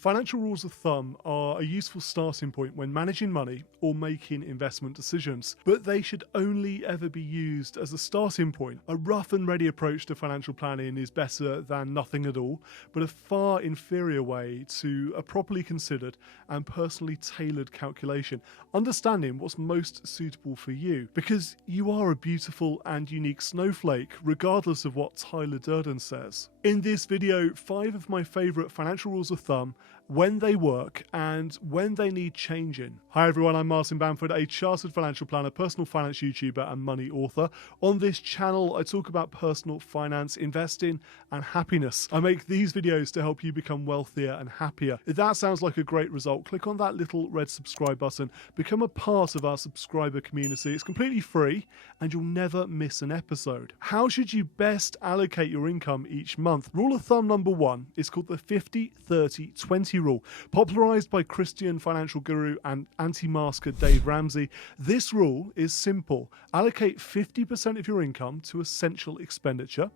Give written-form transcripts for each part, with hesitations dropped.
Financial rules of thumb are a useful starting point when managing money or making investment decisions, but they should only ever be used as a starting point. A rough and ready approach to financial planning is better than nothing at all, but a far inferior way to a properly considered and personally tailored calculation, understanding what's most suitable for you, because you are a beautiful and unique snowflake, regardless of what Tyler Durden says. In this video, 5 of my favourite financial rules of thumb, when they work and when they need changing. Hi everyone, I'm Martin Bamford, a chartered financial planner, personal finance YouTuber and money author. On this channel, I talk about personal finance, investing and happiness. I make these videos to help you become wealthier and happier. If that sounds like a great result, click on that little red subscribe button, become a part of our subscriber community. It's completely free and you'll never miss an episode. How should you best allocate your income each month? Rule of thumb number 1 is called the 50-30-20 rule, popularized by Christian financial guru and anti-masker Dave Ramsey. This rule is simple. Allocate 50% of your income to essential expenditure,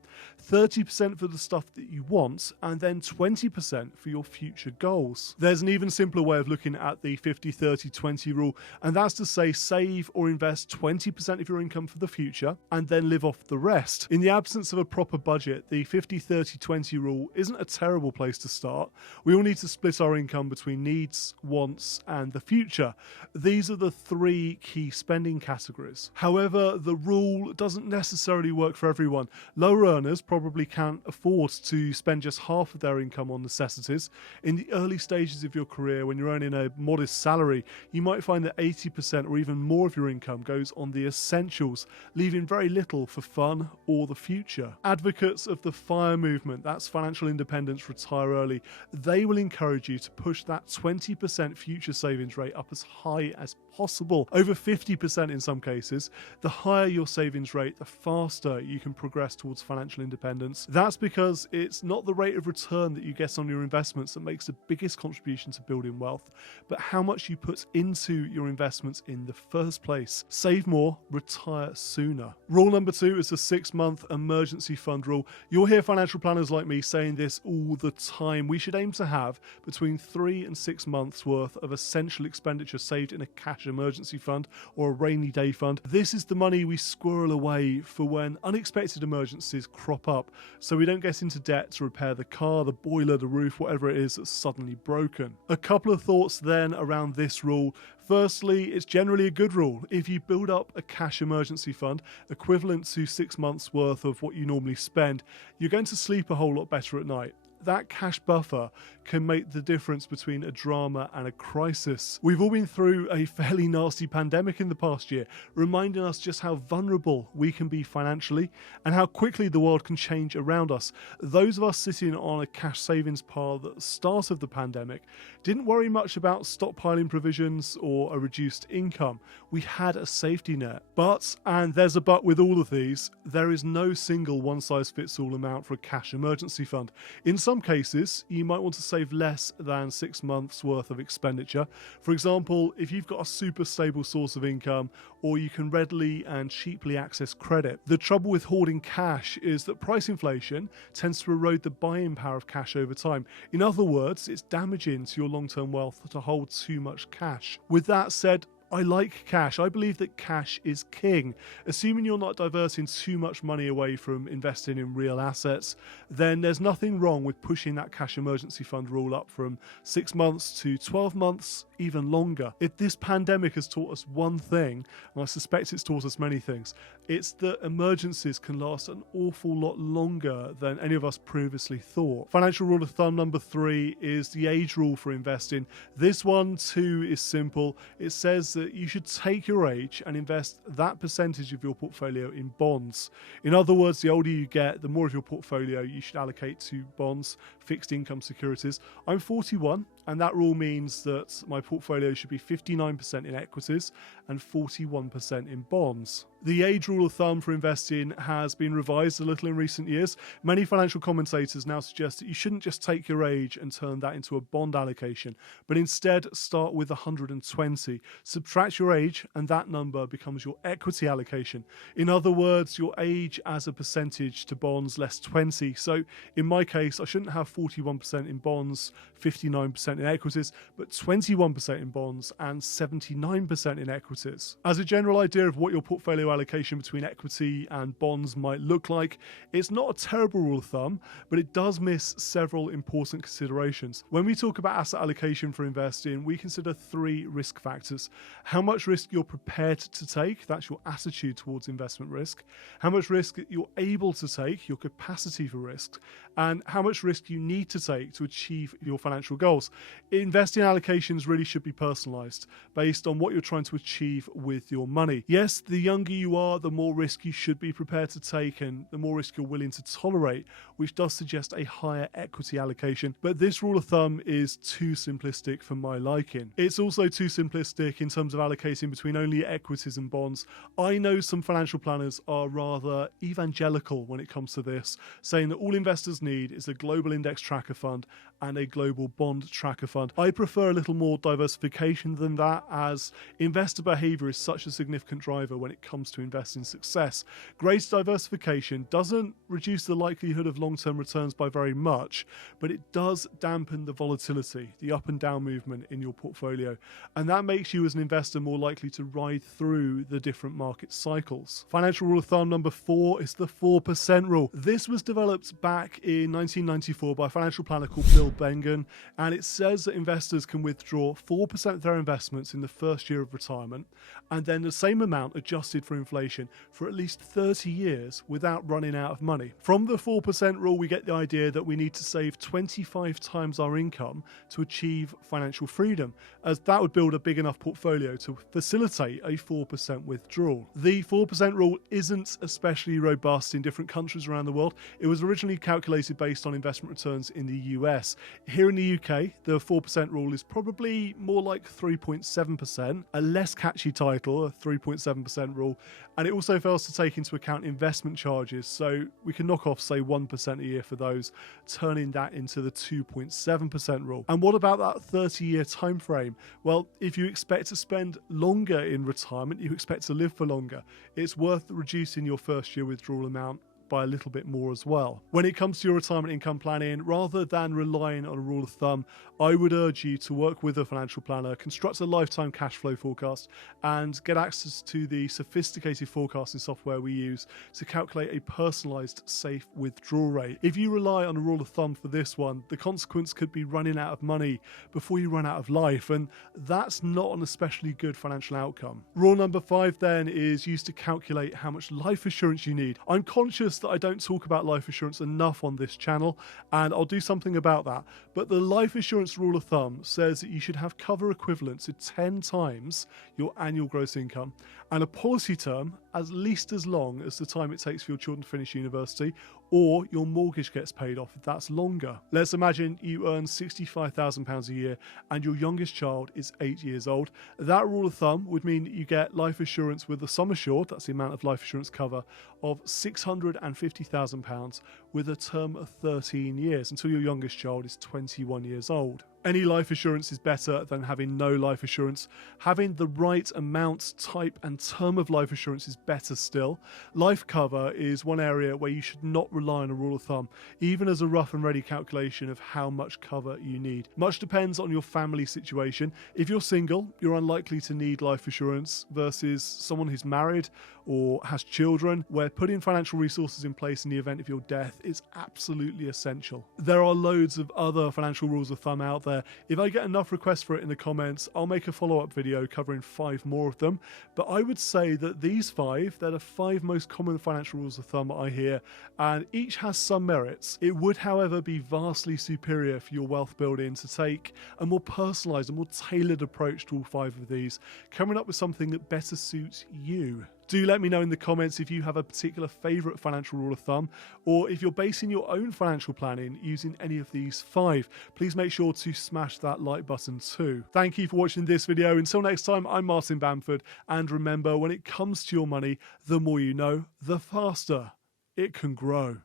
30% for the stuff that you want, and then 20% for your future goals. There's an even simpler way of looking at the 50-30-20 rule, and that's to say save or invest 20% of your income for the future and then live off the rest. In the absence of a proper budget, the 50-30-20 rule isn't a terrible place to start. We all need to split our income between needs, wants, and the future. These are the 3 key spending categories. However, the rule doesn't necessarily work for everyone. Lower earners probably can't afford to spend just half of their income on necessities. In the early stages of your career, when you're earning a modest salary, you might find that 80% or even more of your income goes on the essentials, leaving very little for fun or the future. Advocates of the FIRE movement, that's financial independence, retire early, they will encourage you to push that 20% future savings rate up as high as possible, over 50% in some cases. The higher your savings rate, the faster you can progress towards financial independence. That's because it's not the rate of return that you get on your investments that makes the biggest contribution to building wealth, but how much you put into your investments in the first place. Save more, retire sooner. Rule number 2 is the 6-month emergency fund rule. You'll hear financial planners like me saying this all the time. We should aim to have between 3 and 6 months worth of essential expenditure saved in a cash emergency fund or a rainy day fund. This is the money we squirrel away for when unexpected emergencies crop up, so we don't get into debt to repair the car, the boiler, the roof, whatever it is that's suddenly broken. A couple of thoughts then around this rule. Firstly, it's generally a good rule. If you build up a cash emergency fund equivalent to 6 months worth of what you normally spend, you're going to sleep a whole lot better at night. That cash buffer can make the difference between a drama and a crisis. We've all been through a fairly nasty pandemic in the past year, reminding us just how vulnerable we can be financially and how quickly the world can change around us. Those of us sitting on a cash savings pile at the start of the pandemic didn't worry much about stockpiling provisions or a reduced income. We had a safety net. But, and there's a but with all of these, there is no single one-size-fits-all amount for a cash emergency fund. In some cases, you might want to save less than 6 months worth of expenditure. For example, if you've got a super stable source of income or you can readily and cheaply access credit. The trouble with hoarding cash is that price inflation tends to erode the buying power of cash over time. In other words, it's damaging to your long-term wealth to hold too much cash. With that said, I like cash. I believe that cash is king. Assuming you're not diverting too much money away from investing in real assets, then there's nothing wrong with pushing that cash emergency fund rule up from 6 months to 12 months, even longer. If this pandemic has taught us one thing, and I suspect it's taught us many things, it's that emergencies can last an awful lot longer than any of us previously thought. Financial rule of thumb number 3 is the age rule for investing. This one too is simple. It says that you should take your age and invest that percentage of your portfolio in bonds. In other words, the older you get, the more of your portfolio you should allocate to bonds, fixed income securities. I'm 41, and that rule means that my portfolio should be 59% in equities and 41% in bonds. The age rule of thumb for investing has been revised a little in recent years. Many financial commentators now suggest that you shouldn't just take your age and turn that into a bond allocation, but instead start with 120. subtract your age, and that number becomes your equity allocation. In other words, your age as a percentage to bonds less 20. So in my case, I shouldn't have 41% in bonds, 59% in equities, but 21% in bonds and 79% in equities. As a general idea of what your portfolio allocation between equity and bonds might look like, it's not a terrible rule of thumb, but it does miss several important considerations. When we talk about asset allocation for investing, we consider 3 risk factors. How much risk you're prepared to take, that's your attitude towards investment risk. How much risk you're able to take, your capacity for risk. And how much risk you need to take to achieve your financial goals. Investing allocations really should be personalized based on what you're trying to achieve with your money. Yes, the younger you are, the more risk you should be prepared to take and the more risk you're willing to tolerate, which does suggest a higher equity allocation. But this rule of thumb is too simplistic for my liking. It's also too simplistic in terms of allocating between only equities and bonds. I know some financial planners are rather evangelical when it comes to this, saying that all investors need is a global index tracker fund and a global bond tracker fund. I prefer a little more diversification than that, as investor behavior is such a significant driver when it comes to investing success. Greater diversification doesn't reduce the likelihood of long-term returns by very much, but it does dampen the volatility, the up and down movement in your portfolio, and that makes you as an investor more likely to ride through the different market cycles. Financial rule of thumb number 4 is the 4% rule. This was developed back in 1994 by a financial planner called Bill Bengen, and it says that investors can withdraw 4% of their investments in the first year of retirement, and then the same amount adjusted for inflation for at least 30 years without running out of money. From the 4% rule, we get the idea that we need to save 25 times our income to achieve financial freedom, as that would build a big enough portfolio to facilitate a 4% withdrawal. The 4% rule isn't especially robust in different countries around the world. It was originally calculated based on investment returns in the US. Here in the UK, the 4% rule is probably more like 3.7%, a less catchy title, a 3.7% rule, and it also fails to take into account investment charges, so we can knock off, say, 1% a year for those, turning that into the 2.7% rule. And what about that 30-year time frame? Well, if you expect to spend longer in retirement, you expect to live for longer, it's worth reducing your first year withdrawal amount by a little bit more as well. When it comes to your retirement income planning, rather than relying on a rule of thumb, I would urge you to work with a financial planner, construct a lifetime cash flow forecast, and get access to the sophisticated forecasting software we use to calculate a personalized, safe withdrawal rate. If you rely on a rule of thumb for this one, the consequence could be running out of money before you run out of life, and that's not an especially good financial outcome. Rule number 5 then is used to calculate how much life assurance you need. I'm conscious that I don't talk about life assurance enough on this channel, and I'll do something about that, but the life assurance rule of thumb says that you should have cover equivalent to 10 times your annual gross income, and a policy term at least as long as the time it takes for your children to finish university, or your mortgage gets paid off if that's longer. Let's imagine you earn £65,000 a year and your youngest child is 8 years old. That rule of thumb would mean that you get life assurance with the sum assured, that's the amount of life assurance cover, of £650,000 with a term of 13 years until your youngest child is 21 years old. Any life assurance is better than having no life assurance. Having the right amount, type and term of life assurance is better still. Life cover is one area where you should not rely on a rule of thumb, even as a rough and ready calculation of how much cover you need. Much depends on your family situation. If you're single, you're unlikely to need life assurance versus someone who's married or has children, where putting financial resources in place in the event of your death is absolutely essential. There are loads of other financial rules of thumb out there. If I get enough requests for it in the comments, I'll make a follow-up video covering 5 more of them. But I would say that these 5, they're the 5 most common financial rules of thumb I hear, and each has some merits. It would, however, be vastly superior for your wealth building to take a more personalised and more tailored approach to all 5 of these, coming up with something that better suits you. Do let me know in the comments if you have a particular favourite financial rule of thumb, or if you're basing your own financial planning using any of these 5. Please make sure to smash that like button too. Thank you for watching this video. Until next time, I'm Martin Bamford, and remember, when it comes to your money, the more you know, the faster it can grow.